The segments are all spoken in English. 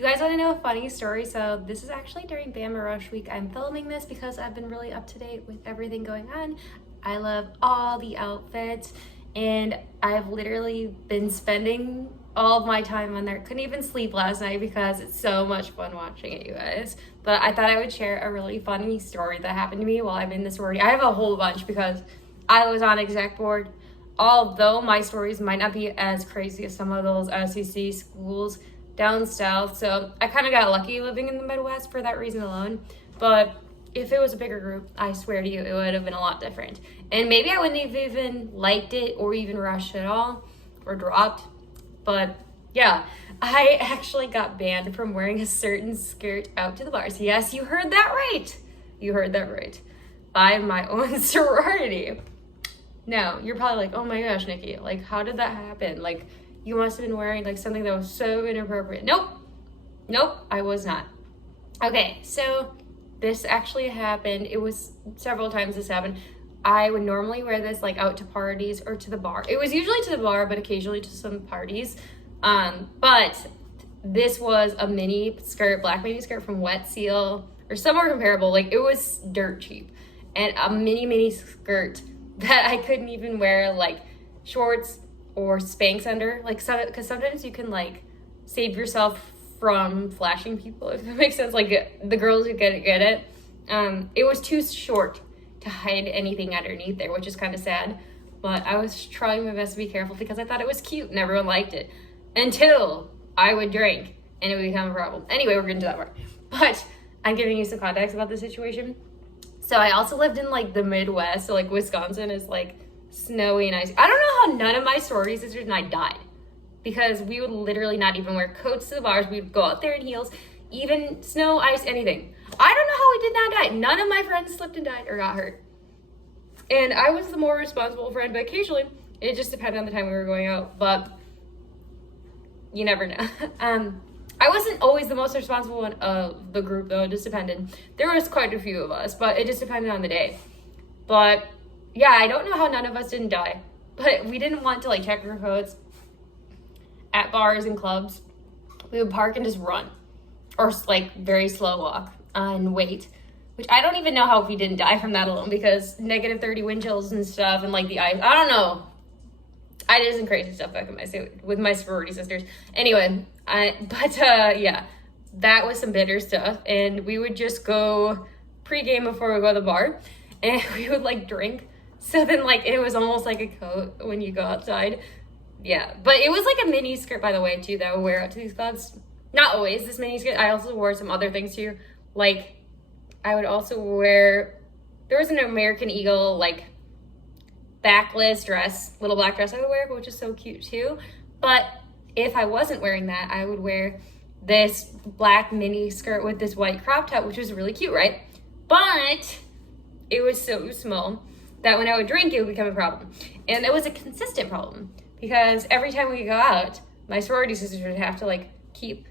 You guys want to know a funny story? So this is actually during Bama Rush week. I'm filming this because I've been really up to date with everything going on. I love all the outfits and I've literally been spending all of my time on there. Couldn't even sleep last night because it's so much fun watching it, you guys. But I thought I would share a really funny story that happened to me while I'm in the sorority. I have a whole bunch because I was on exec board. Although my stories might not be as crazy as some of those SEC schools down south, so I kind of got lucky living in the Midwest for that reason alone. But if it was a bigger group, I swear to you, it would have been a lot different. And maybe I wouldn't have even liked it or even rushed at all or dropped. But yeah, I actually got banned from wearing a certain skirt out to the bars. Yes, you heard that right. You heard that right. By my own sorority. Now, you're probably like, oh my gosh, Nikki, like, how did that happen? Like, you must have been wearing, like, something that was so inappropriate. Nope, I was not. Okay, so this actually happened. It was several times this happened. I would normally wear this, like, out to parties or to the bar. It was usually to the bar, but occasionally to some parties. But this was a mini skirt, black mini skirt from Wet Seal, or somewhere comparable. Like, it was dirt cheap. And a mini skirt that I couldn't even wear like shorts or Spanx under, like, because sometimes you can like save yourself from flashing people, if that makes sense. Like, the girls who get it. It was too short to hide anything underneath there, which is kind of sad. But I was trying my best to be careful because I thought it was cute and everyone liked it until I would drink and it would become a problem. Anyway, we're getting to that part. But I'm giving you some context about the situation. So I also lived in like the Midwest, so like Wisconsin is like snowy and icy. I don't know how none of my sorority sisters and I died, because we would literally not even wear coats to the bars. We would go out there in heels, even snow, ice, anything. I don't know how we did not die. None of my friends slipped and died or got hurt. And I was the more responsible friend, but occasionally it just depended on the time we were going out, but you never know. I wasn't always the most responsible one of the group, though. It just depended. There was quite a few of us, but it just depended on the day. But yeah, I don't know how none of us didn't die, but we didn't want to like check our codes at bars and clubs. We would park and just run, or like very slow walk and wait, which I don't even know how we didn't die from that alone, because -30 wind chills and stuff and like the ice. I don't know. I did some crazy stuff back in my with my sorority sisters. Anyway, yeah, that was some bitter stuff. And we would just go pregame before we go to the bar, and we would like drink. So then like it was almost like a coat when you go outside. Yeah, but it was like a mini skirt, by the way, too, that I would wear out to these clubs. Not always this mini skirt. I also wore some other things too. Like, I would also wear, there was an American Eagle like backless dress, little black dress I would wear, which is so cute too. But if I wasn't wearing that, I would wear this black mini skirt with this white crop top, which was really cute, right? But it was so small that when I would drink, it would become a problem. And it was a consistent problem, because every time we go out, my sorority sisters would have to like keep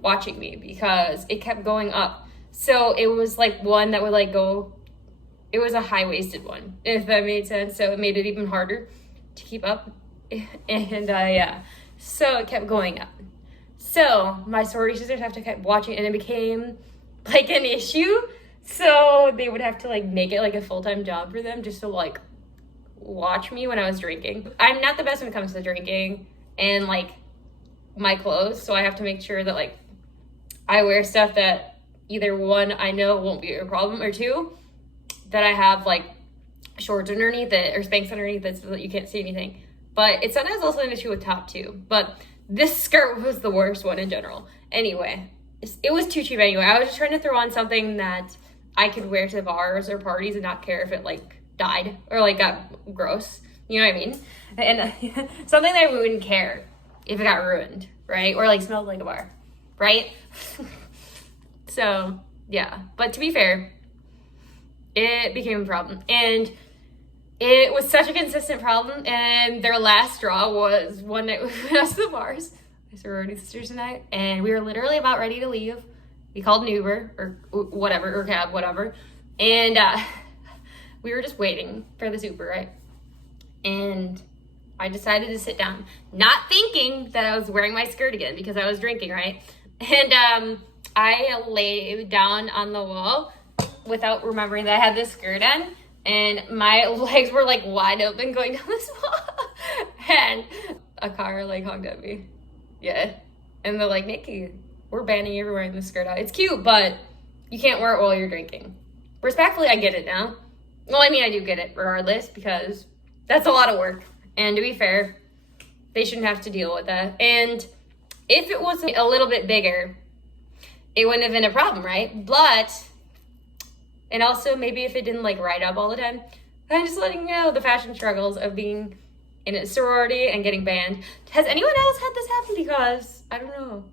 watching me because it kept going up. So it was like one that would like go, it was a high-waisted one, if that made sense. So it made it even harder to keep up. And yeah, so it kept going up. So my sorority sisters have to keep watching, and it became like an issue. So they would have to like make it like a full-time job for them just to like watch me when I was drinking. I'm not the best when it comes to drinking and like my clothes. So I have to make sure that like I wear stuff that either one, I know won't be a problem, or two, that I have like shorts underneath it or Spanx underneath it so that you can't see anything. But it's sometimes also an issue with top too. But this skirt was the worst one in general. Anyway, it was too cheap anyway. I was just trying to throw on something that I could wear to the bars or parties and not care if it like died or like got gross. You know what I mean? And something that I wouldn't care if it got ruined, right? Or like smelled like a bar, right? So yeah, but to be fair, it became a problem, and it was such a consistent problem. And their last straw was one night we went out to the bars, my sorority sisters and I, and we were literally about ready to leave. We called an Uber or whatever, or cab, whatever, and we were just waiting for this Uber, right? And I decided to sit down, not thinking that I was wearing my skirt again because I was drinking, right? And I lay down on the wall without remembering that I had this skirt on, and my legs were like wide open going down this wall, and a car like honked at me. Yeah. And they're like, Nikki, we're banning you from wearing this skirt out. It's cute, but you can't wear it while you're drinking. Respectfully, I get it now. Well, I mean, I do get it regardless, because that's a lot of work. And to be fair, they shouldn't have to deal with that. And if it was a little bit bigger, it wouldn't have been a problem, right? But, and also maybe if it didn't like ride up all the time, I'm just letting you know the fashion struggles of being in a sorority and getting banned. Has anyone else had this happen? Because I don't know.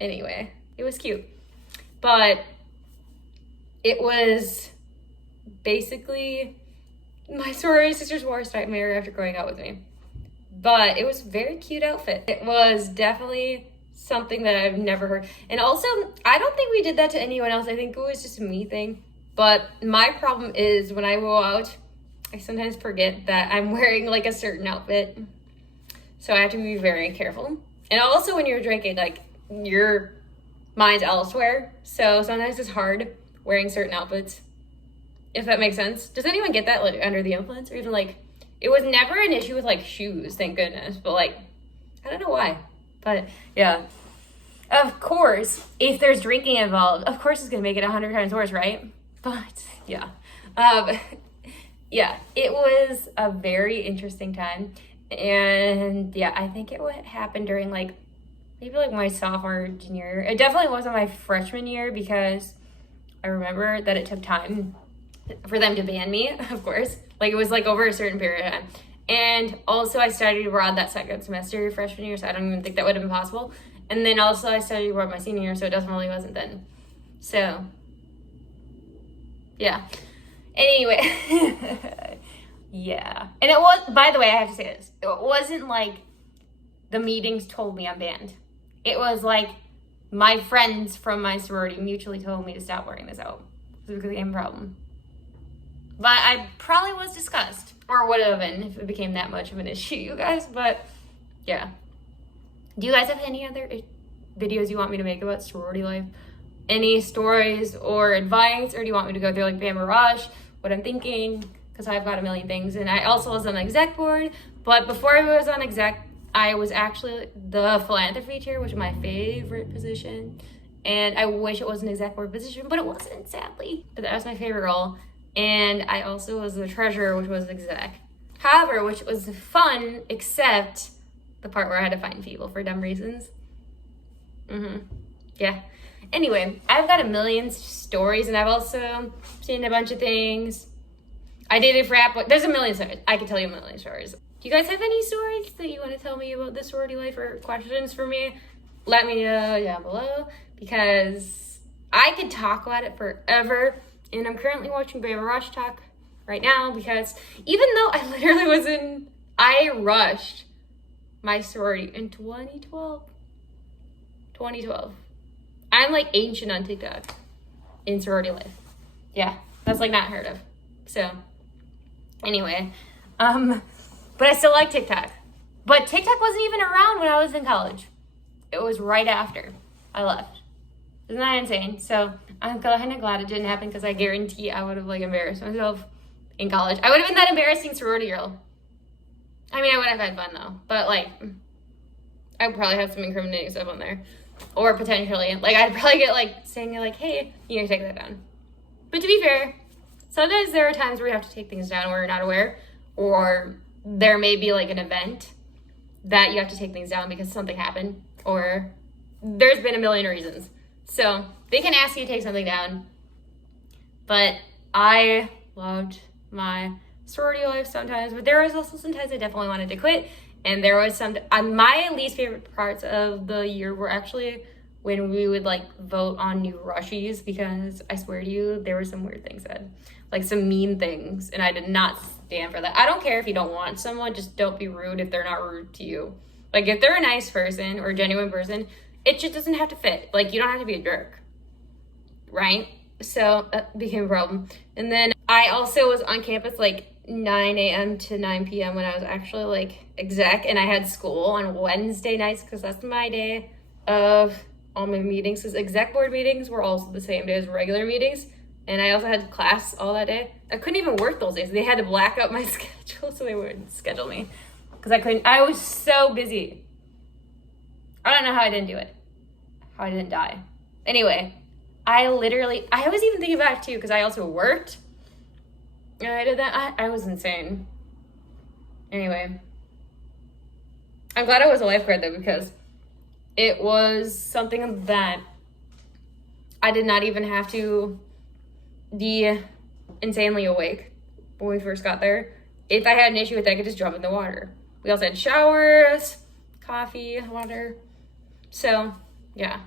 Anyway, it was cute. But it was basically my sorority sister's worst nightmare after growing up with me. But it was a very cute outfit. It was definitely something that I've never heard. And also, I don't think we did that to anyone else. I think it was just a me thing. But my problem is when I go out, I sometimes forget that I'm wearing like a certain outfit. So I have to be very careful. And also when you're drinking, like your mind's elsewhere. So sometimes it's hard wearing certain outfits, if that makes sense. Does anyone get that like under the influence? Or even like, it was never an issue with like shoes, thank goodness. But like, I don't know why. But yeah. Of course, if there's drinking involved, of course it's gonna make it 100 times worse, right? But yeah. Yeah, it was a very interesting time. And yeah, I think it would happen during like, maybe like my sophomore, junior year. It definitely wasn't my freshman year because I remember that it took time for them to ban me, of course. Like it was like over a certain period of time. And also I studied abroad that second semester freshman year, so I don't even think that would have been possible. And then also I studied abroad my senior year, so it definitely wasn't then. So, yeah. Anyway, yeah. And it was, by the way, I have to say this. It wasn't like the meetings told me I'm banned. It was like my friends from my sorority mutually told me to stop wearing this out. So it became a problem. But I probably was discussed, or would have been if it became that much of an issue, you guys. But yeah. Do you guys have any other videos you want me to make about sorority life? Any stories or advice? Or do you want me to go through like Bama Rush, what I'm thinking? Because I've got a million things. And I also was on the exec board. But before I was on exec, I was actually the philanthropy chair, which is my favorite position. And I wish it was an exec board position, but it wasn't, sadly. But that was my favorite role. And I also was the treasurer, which was exec. However, which was fun, except the part where I had to find people for dumb reasons. Yeah. Anyway, I've got a million stories, and I've also seen a bunch of things. I dated frat, but there's a million stories. I could tell you a million stories. Do you guys have any stories that you want to tell me about the sorority life or questions for me? Let me know down below, because I could talk about it forever. And I'm currently watching Bama Rush talk right now, because even though I rushed my sorority in 2012. I'm like ancient on TikTok in sorority life. Yeah, that's like not heard of. So anyway, but I still like TikTok. But TikTok wasn't even around when I was in college. It was right after I left. Isn't that insane? So I'm kind of glad it didn't happen, because I guarantee I would have like embarrassed myself in college. I would have been that embarrassing sorority girl. I mean, I would have had fun though, but like, I would probably have some incriminating stuff on there. Or potentially, like I'd probably get like saying like, hey, you need to take that down. But to be fair, sometimes there are times where you have to take things down where you're not aware, or there may be like an event that you have to take things down because something happened, or there's been a million reasons. So they can ask you to take something down. But I loved my sorority life sometimes, but there was also sometimes I definitely wanted to quit. And there was some, my least favorite parts of the year were actually when we would like vote on new rushies, because I swear to you, there were some weird things said, like some mean things, and I did not stand for that. I don't care if you don't want someone, just don't be rude if they're not rude to you. Like if they're a nice person or a genuine person, it just doesn't have to fit. Like you don't have to be a jerk, right? So that became a problem. And then I also was on campus like 9 a.m. to 9 p.m. when I was actually like exec, and I had school on Wednesday nights because that's my day of all my meetings, because exec board meetings were also the same day as regular meetings. And I also had class all that day. I couldn't even work those days. They had to black out my schedule so they wouldn't schedule me. Because I was so busy. I don't know how I didn't do it. How I didn't die. Anyway, I was even thinking back too, because I also worked. And I did that. I was insane. Anyway. I'm glad I was a lifeguard though, because it was something that I did not even have to be insanely awake when we first got there. If I had an issue with that, I could just jump in the water. We also had showers, coffee, water. So, yeah.